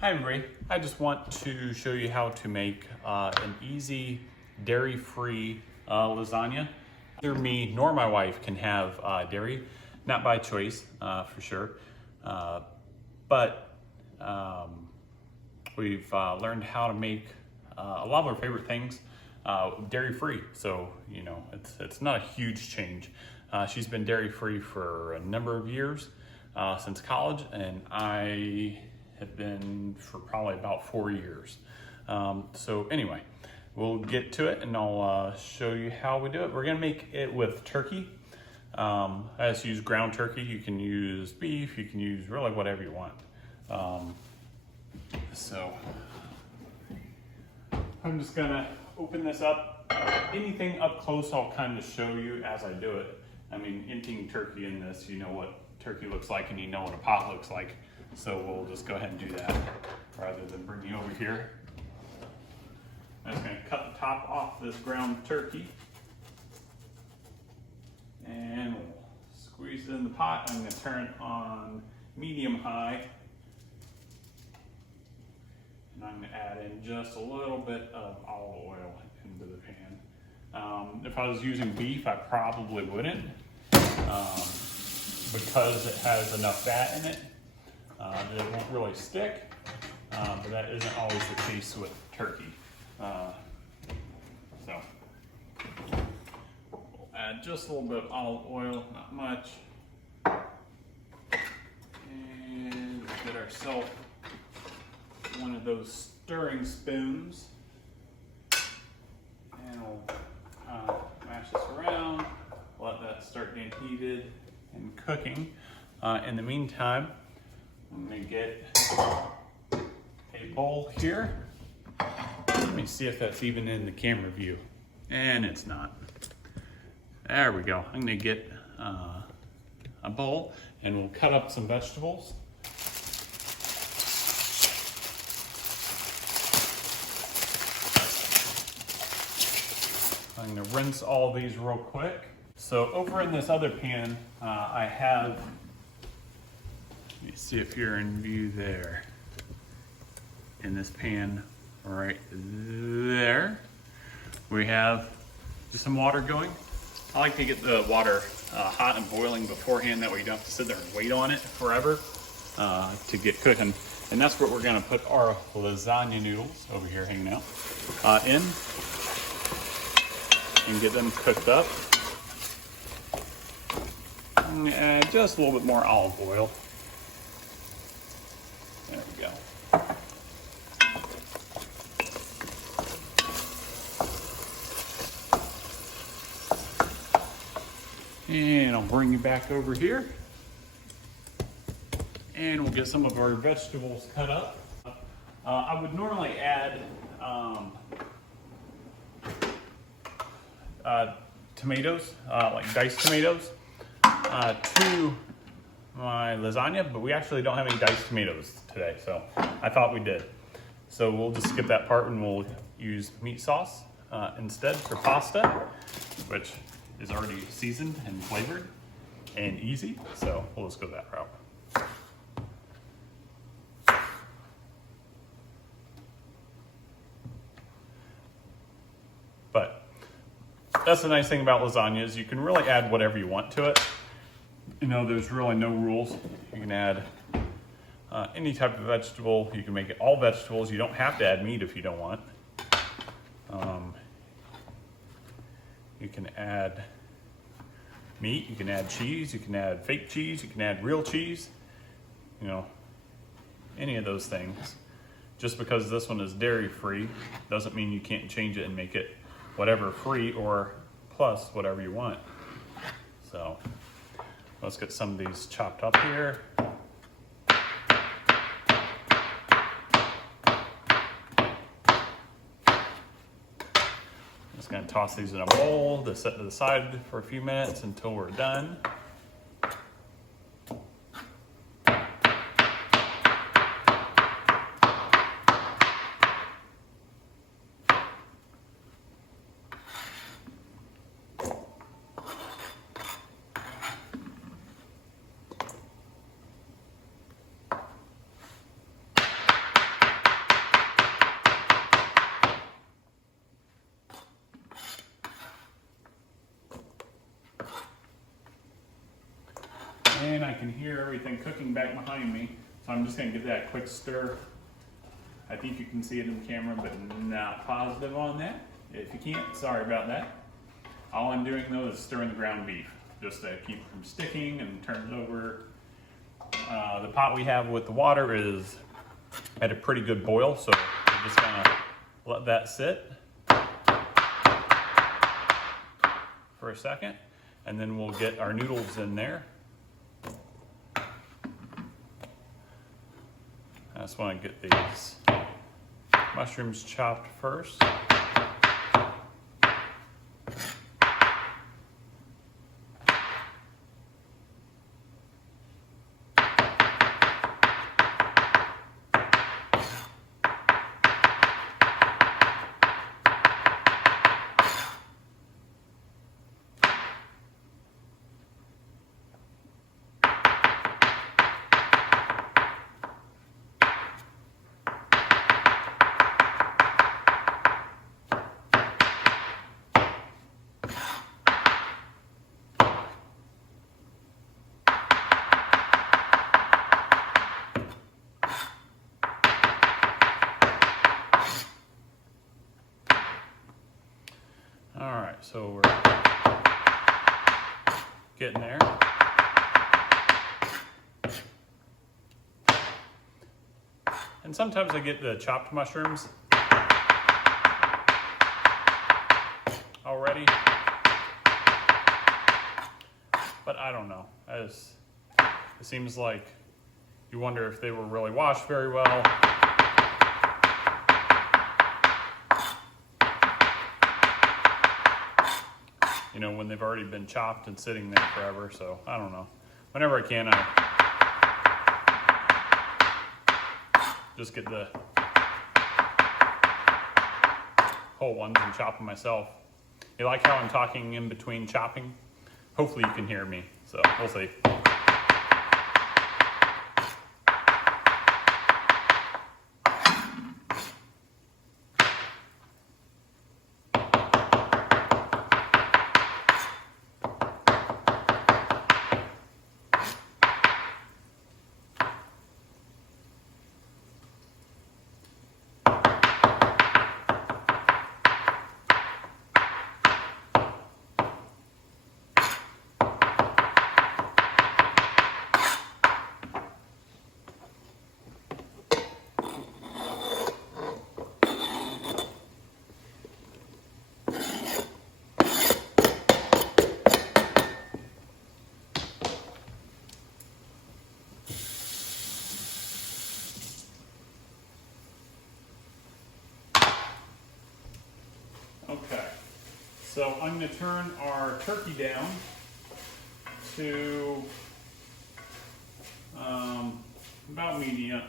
Hi everybody, I just want to show you how to make an easy dairy-free lasagna. Neither me nor my wife can have dairy, not by choice for sure, but we've learned how to make a lot of our favorite things dairy-free. So, you know, it's not a huge change. She's been dairy-free for a number of years since college, and I have been for probably about 4 years. So anyway, we'll get to it and I'll show you how we do it. We're gonna make it with turkey. I just use ground turkey. You can use beef, you can use really whatever you want. So I'm just gonna open this up. Anything up close I'll kind of show you as I do it. I mean, emptying turkey in this, you know what turkey looks like and you know what a pot looks like. So we'll just go ahead and do that rather than bring you over here. I'm just gonna cut the top off this ground turkey and we'll squeeze it in the pot. I'm gonna turn it on medium high. And I'm gonna add in just a little bit of olive oil into the pan. If I was using beef, I probably wouldn't because it has enough fat in it. It won't really stick, but that isn't always the case with turkey. So we'll add just a little bit of olive oil, not much. And get ourselves one of those stirring spoons. And we'll mash this around, let that start getting heated and cooking. In the meantime, I'm gonna get a bowl here. Let me see if that's even in the camera view. And it's not. There we go. I'm gonna get a bowl and we'll cut up some vegetables. I'm gonna rinse all these real quick. So over in this other pan, I have, let me see if you're in view there. In this pan right there, we have just some water going. I like to get the water hot and boiling beforehand, that way you don't have to sit there and wait on it forever to get cooking. And that's what we're gonna put our lasagna noodles over here hanging out in and get them cooked up. I'm gonna add just a little bit more olive oil. There we go. And I'll bring you back over here. And we'll get some of our vegetables cut up. I would normally add tomatoes, like diced tomatoes, to my lasagna, but we actually don't have any diced tomatoes today, so I thought we did. So we'll just skip that part and we'll use meat sauce instead for pasta, which is already seasoned and flavored and easy, so we'll just go that route. But that's the nice thing about lasagna is you can really add whatever you want to it. You know, there's really no rules. You can add any type of vegetable. You can make it all vegetables. You don't have to add meat if you don't want. You can add meat, you can add cheese, you can add fake cheese, you can add real cheese. You know, any of those things. Just because this one is dairy free doesn't mean you can't change it and make it whatever free or plus whatever you want. So let's get some of these chopped up here. Just gonna toss these in a bowl to set to the side for a few minutes until we're done. And I can hear everything cooking back behind me. So I'm just gonna give that a quick stir. I think you can see it in the camera, but not positive on that. If you can't, sorry about that. All I'm doing though is stirring the ground beef, just to keep it from sticking and turn it over. The pot we have with the water is at a pretty good boil, so we're just gonna let that sit for a second, and then we'll get our noodles in there. I just want to get these mushrooms chopped first. All right, so we're getting there. And sometimes I get the chopped mushrooms already, but I don't know. It seems like you wonder if they were really washed very well. You know, when they've already been chopped and sitting there forever, so I don't know. Whenever I can, I just get the whole ones and chop them myself. You like how I'm talking in between chopping? Hopefully you can hear me, so we'll see. Okay, so I'm going to turn our turkey down to about medium,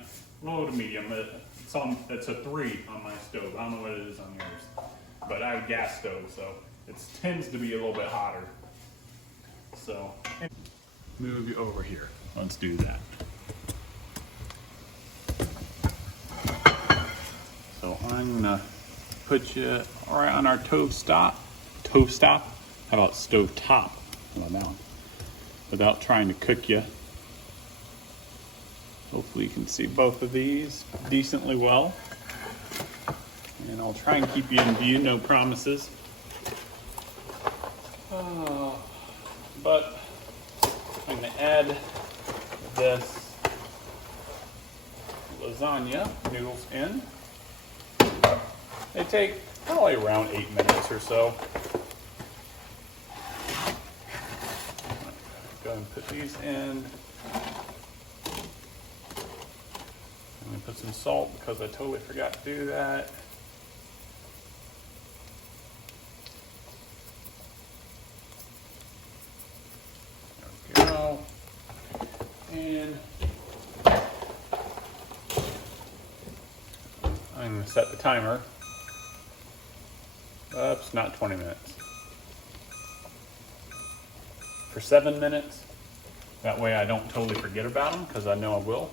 low to medium. It's a 3 on my stove. I don't know what it is on yours, but I have a gas stove, so it tends to be a little bit hotter. So move you over here. Let's do that. So I'm gonna put you right on our stove top. How about stove top? How about that one? Without trying to cook you. Hopefully you can see both of these decently well. And I'll try and keep you in view, no promises. But I'm gonna add this lasagna noodles in. They take probably around 8 minutes or so. Go and put these in. I'm going to put some salt because I totally forgot to do that. There we go. And I'm going to set the timer. Oops, not 20 minutes. For 7 minutes. That way I don't totally forget about them, because I know I will.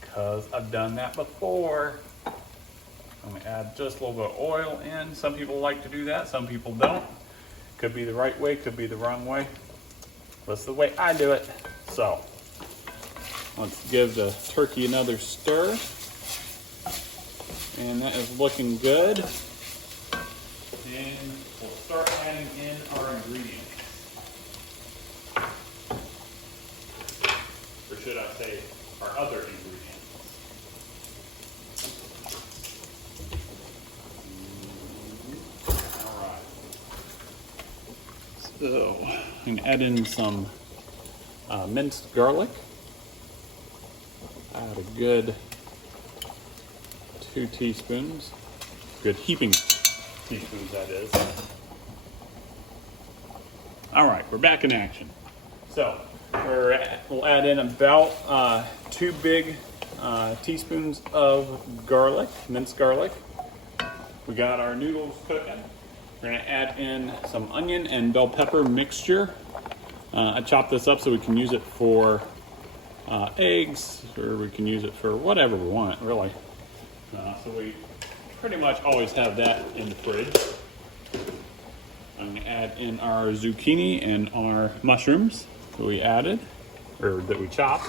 Because I've done that before. I'm going to add just a little bit of oil in. Some people like to do that, some people don't. Could be the right way, could be the wrong way. That's the way I do it. So let's give the turkey another stir. And that is looking good. And we'll start adding in our ingredients. Or should I say, our other ingredients. All right. So I'm gonna add in some minced garlic. Add a good 2 teaspoons. Good heaping teaspoons, that is. All right, we're back in action. So we'll add in about 2 big teaspoons of garlic, minced garlic. We got our noodles cooking. We're gonna add in some onion and bell pepper mixture. I chopped this up so we can use it for eggs, or we can use it for whatever we want, really. So we pretty much always have that in the fridge. I'm gonna add in our zucchini and our mushrooms that we added, or that we chopped.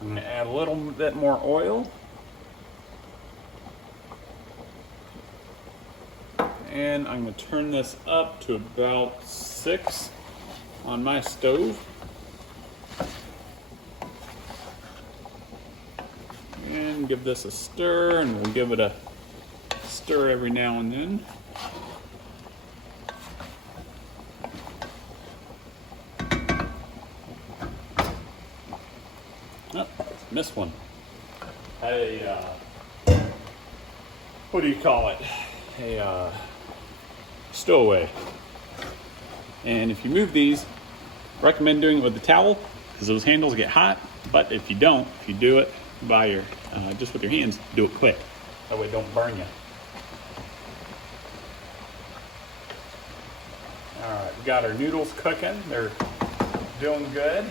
I'm gonna add a little bit more oil. And I'm gonna turn this up to about 6 on my stove. And give this a stir, and we'll give it a stir every now and then. Oh, missed one. What do you call it? A stowaway. And if you move these, recommend doing it with a towel because those handles get hot. But if you don't, if you do it by your just with your hands, do it quick. That way it don't burn you. All right, we got our noodles cooking. They're doing good.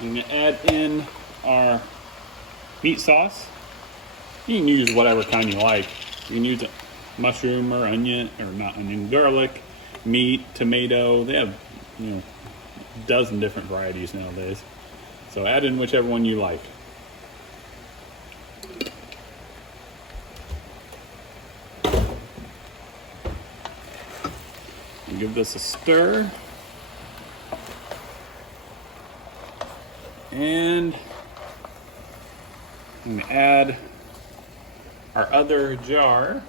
I'm gonna add in our meat sauce. You can use whatever kind you like. You can use it mushroom or onion, or not onion, garlic, meat, tomato. They have, a dozen different varieties nowadays. So add in whichever one you like. And give this a stir. And I'm gonna add our other jar.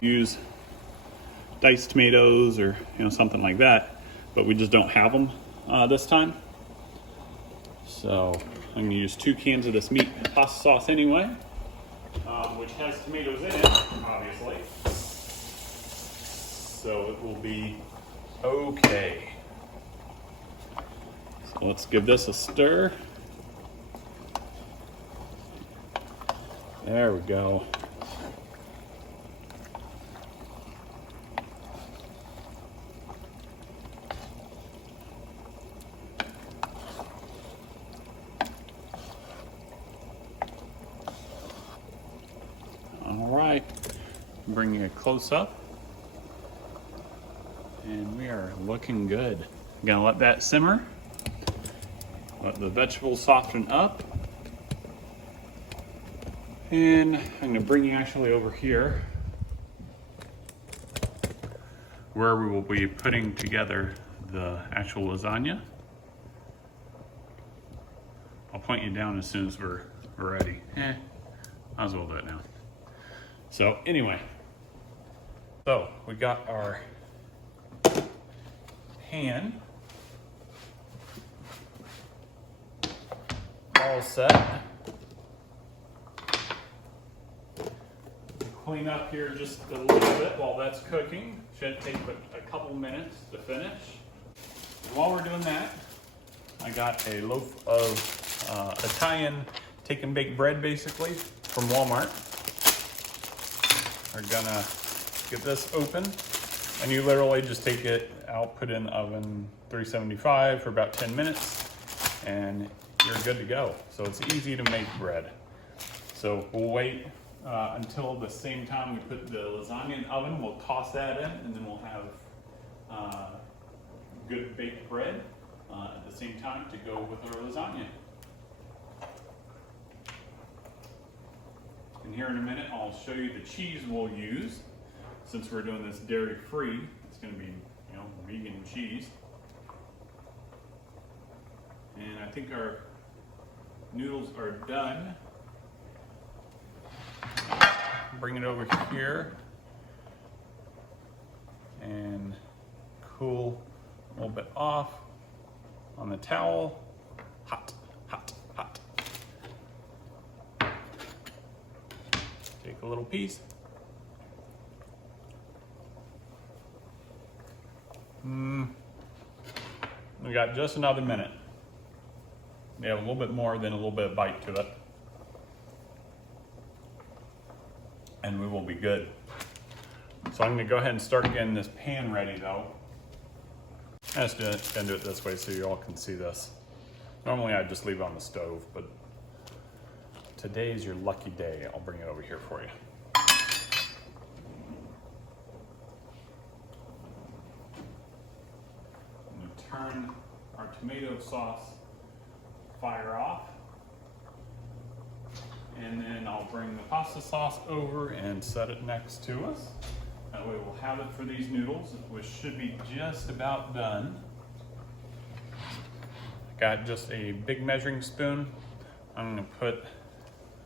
Use diced tomatoes or something like that, but we just don't have them this time. So I'm gonna use 2 cans of this meat pasta sauce anyway, which has tomatoes in it, obviously. So it will be okay. So let's give this a stir. There we go. All right, bringing it close up. And we are looking good. Gonna let that simmer. Let the vegetables soften up. And I'm gonna bring you actually over here where we will be putting together the actual lasagna. I'll point you down as soon as we're ready. Might as well do it now. So anyway, so we got our pan all set. Clean up here just a little bit while that's cooking. Should take a couple minutes to finish. And while we're doing that, I got a loaf of Italian take and bake bread, basically, from Walmart. We're gonna get this open And you literally just take it out, put it in the oven 375 for about 10 minutes, and you're good to go. So it's easy to make bread. So we'll wait until the same time we put the lasagna in the oven. We'll toss that in, and then we'll have good baked bread at the same time to go with our lasagna. And here in a minute, I'll show you the cheese we'll use. Since we're doing this dairy-free, it's going to be, vegan cheese. And I think our noodles are done. Bring it over here and cool a little bit off on the towel. Hot, hot, hot. Take a little piece. We got just another minute. We have a little bit more than a little bit of bite to it. And we will be good. So I'm gonna go ahead and start getting this pan ready though. I'm just gonna do it this way so you all can see this. Normally I just leave it on the stove, but today's your lucky day. I'll bring it over here for you. Turn our tomato sauce fire off, and then I'll bring the pasta sauce over and set it next to us. That way we'll have it for these noodles, which should be just about done. Got just a big measuring spoon. I'm going to put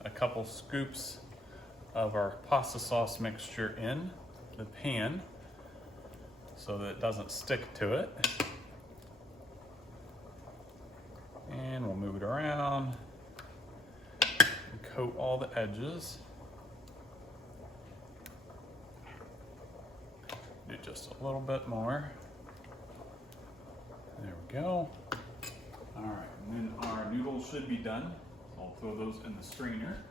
a couple scoops of our pasta sauce mixture in the pan so that it doesn't stick to it. And we'll move it around and coat all the edges. Do just a little bit more. There we go. All right, and then our noodles should be done. So I'll throw those in the strainer.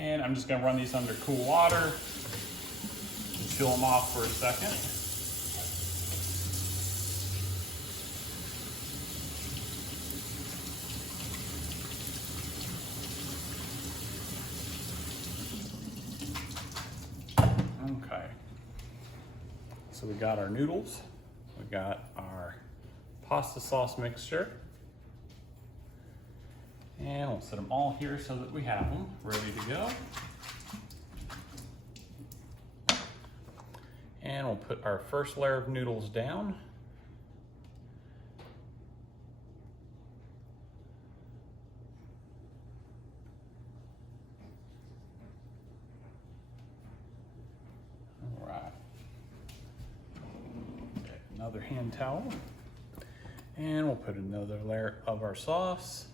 And I'm just gonna run these under cool water and chill them off for a second. Okay. So we got our noodles, we got our pasta sauce mixture. And we'll set them all here so that we have them ready to go. And we'll put our first layer of noodles down. All right. Get another hand towel. And we'll put another layer of our sauce.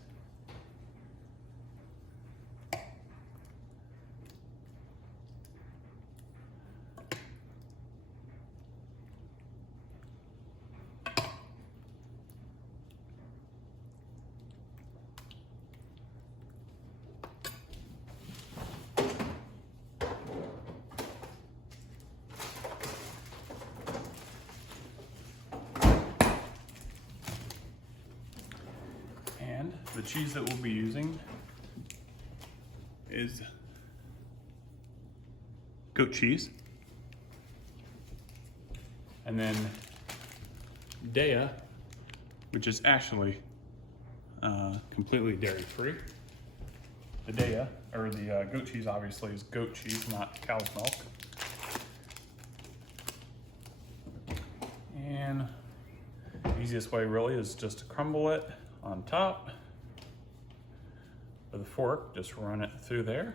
The cheese that we'll be using is goat cheese, and then Daya, which is actually completely dairy-free. The Daya, or the goat cheese, obviously is goat cheese, not cow's milk. And the easiest way really is just to crumble it on top with a fork, just run it through there.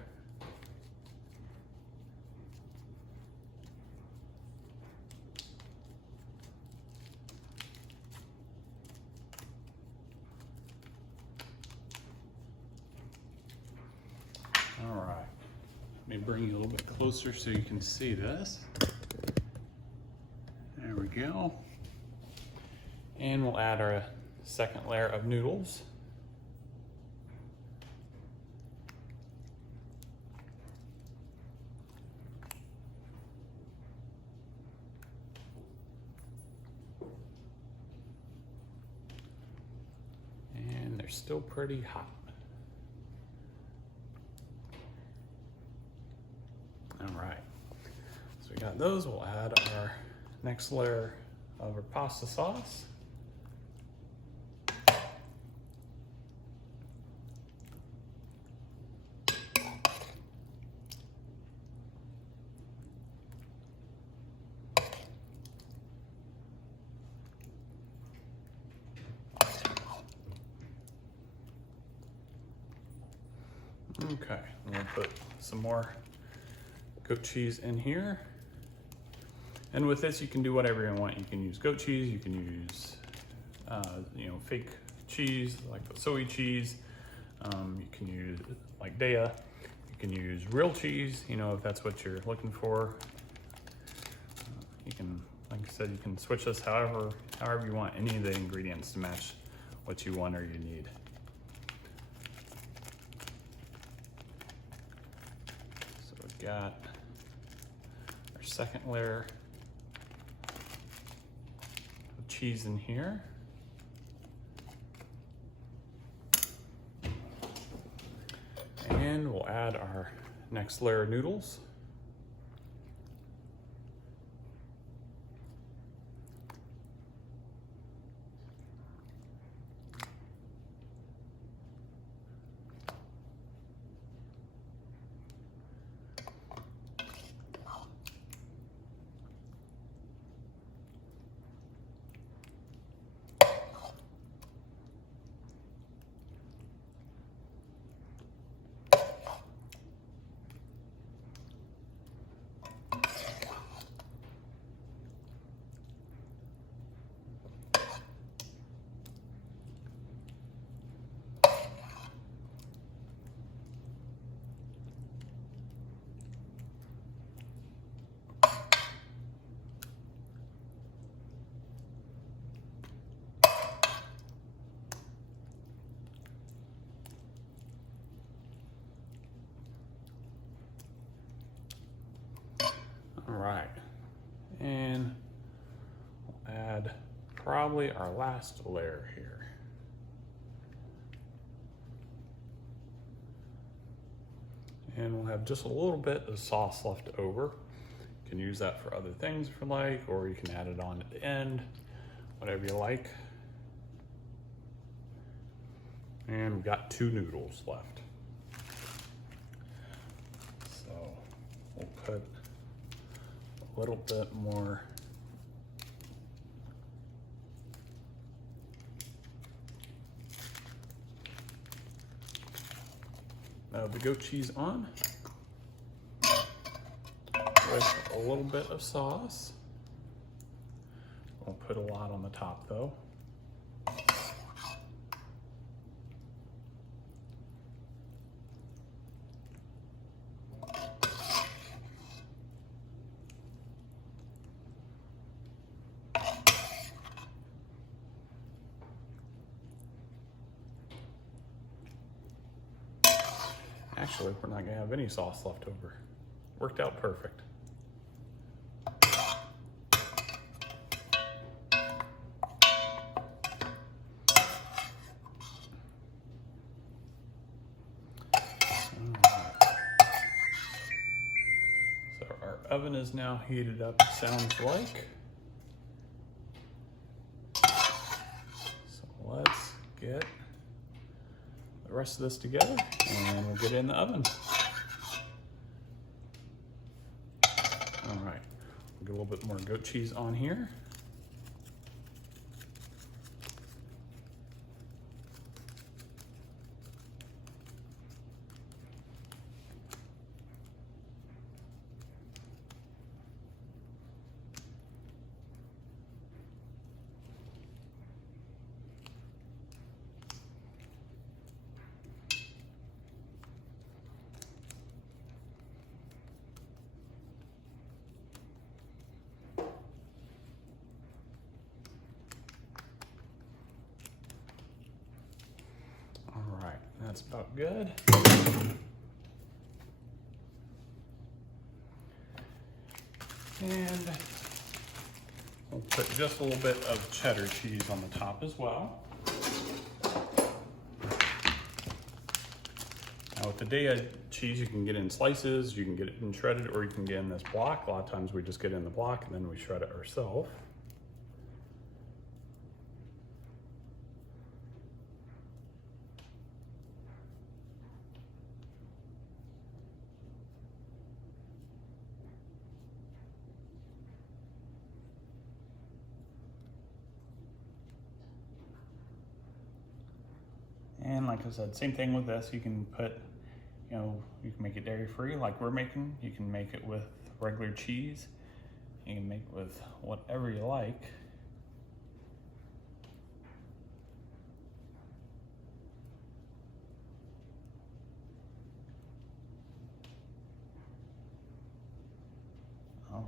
bring you a little bit closer so you can see this. There we go. And we'll add our second layer of noodles. And they're still pretty hot. All right, so we got those. We'll add our next layer of our pasta sauce. Okay, we'll put some more goat cheese in here. And with this, you can do whatever you want. You can use goat cheese, you can use, fake cheese, like the soy cheese. You can use like Daya. You can use real cheese, if that's what you're looking for. You can, like I said, you can switch this however you want any of the ingredients to match what you want or you need. So we've got our second layer of cheese in here. And we'll add our next layer of noodles. All right, and we'll add probably our last layer here. And we'll have just a little bit of sauce left over. You can use that for other things if you like, or you can add it on at the end, whatever you like. And we've got 2 noodles left. So we'll put a little bit more of the goat cheese on with a little bit of sauce. We'll put a lot on the top though. Actually, we're not gonna have any sauce left over. Worked out perfect. So our oven is now heated up, it sounds like. So let's get the rest of this together and we'll get it in the oven. All right, we'll get a little bit more goat cheese on here. That's about good. And we'll put just a little bit of cheddar cheese on the top as well. Now with the Daya cheese, you can get in slices, you can get it in shredded, or you can get in this block. A lot of times we just get it in the block and then we shred it ourselves. And like I said, same thing with this. You can put, you know, you can make it dairy free like we're making. You can make it with regular cheese. You can make it with whatever you like. All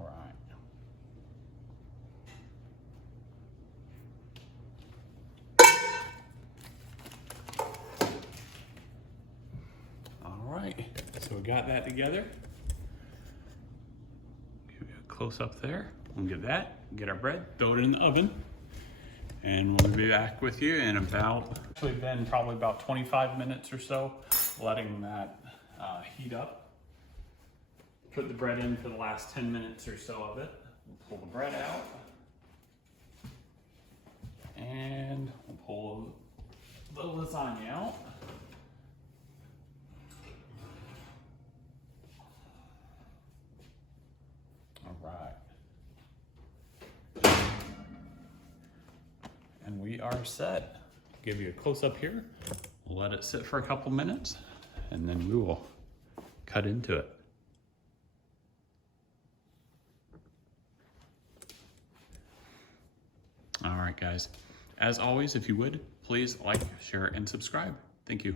right. So we got that together. Give you a close up there. We'll get that, get our bread, throw it in the oven, and we'll be back with you in about, actually been probably about 25 minutes or so, letting that heat up. Put the bread in for the last 10 minutes or so of it. We'll pull the bread out, and we'll pull the lasagna out. And we are set. Give you a close up here. We'll let it sit for a couple minutes and then we will cut into it. All right, guys. As always, if you would, please like, share, and subscribe. Thank you.